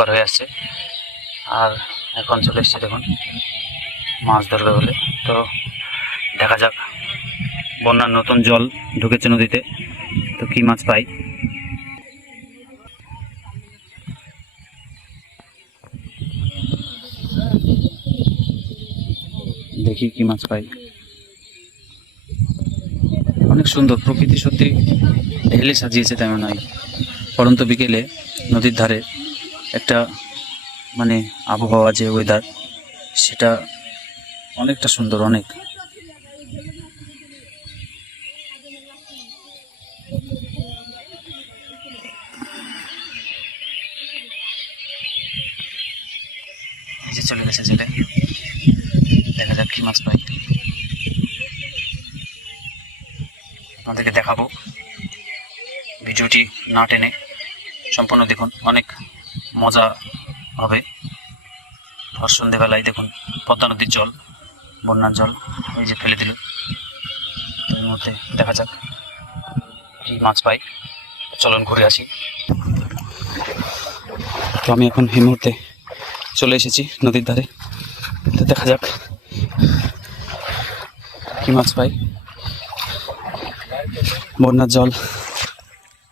পার হয়ে আসছে। আর এখন চলে এসছে দেখুন মাছ ধরবে বলে। তো দেখা যাক, বন্যার নতুন জল ঢুকেছে নদীতে, তো কি মাছ পাই। দেখি কি মাছ পাই। অনেক সুন্দর প্রকৃতি, সত্যি ঢেলে সাজিয়েছে তেমন নয়। পরন্ত বিকেলে নদীর ধারে একটা মানে আবহাওয়া, যে ওয়েদার, সেটা অনেকটা সুন্দর। অনেক এই যে চলে গেছে জেলে, দেখা যাক কি মাছ পাই। আপনাদেরকে দেখাবো, ভিডিওটি না টেনে সম্পূর্ণ দেখুন, অনেক মজা হবে। ভর সন্ধেবেলায় দেখুন পদ্মা নদীর জল, বন্যার জল এই যে ফেলে দিল। তো এর মধ্যে দেখা যাক কি মাছ পাই। চলুন ঘুরে আসি। তো আমি এখন এই মুহূর্তে চলে এসেছি নদীর ধারে। তো দেখা যাক কি মাছ পাই। বন্যার জল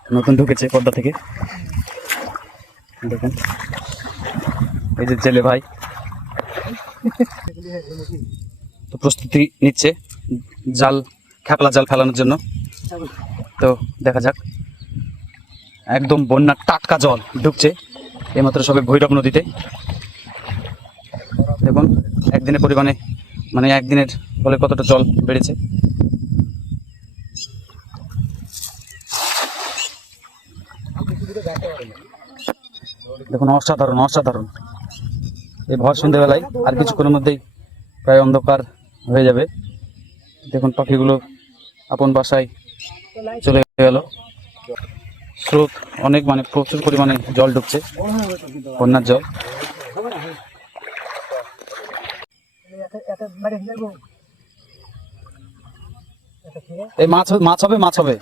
নতুন ঢুকেছে পদ্মা থেকে, দেখুন এই যে জেলে ভাই তো প্রস্তুতি নিচ্ছে জাল, খেপলা জাল ফেলানোর জন্য। তো দেখা যাক, একদম বন্যার টাটকা জল ঢুকছে এইমাত্র সবে ভৈরব নদীতে। দেখুন একদিনের পরিমাণে, মানে একদিনের ফলে কতটা জল বেড়েছে। দেখুন অসাধারণ অসাধারণ। এই ভর সন্ধ্যেবেলায় আর কিছুক্ষণের মধ্যেই প্রায় অন্ধকার হয়ে যাবে। দেখুন পাখিগুলো আপন বাসায় চলে গেল। স্রোত অনেক, মানে প্রচুর পরিমাণে জল ঢুকছে, বন্যার জল। এই মাছ মাছ হবে, মাছ হবে।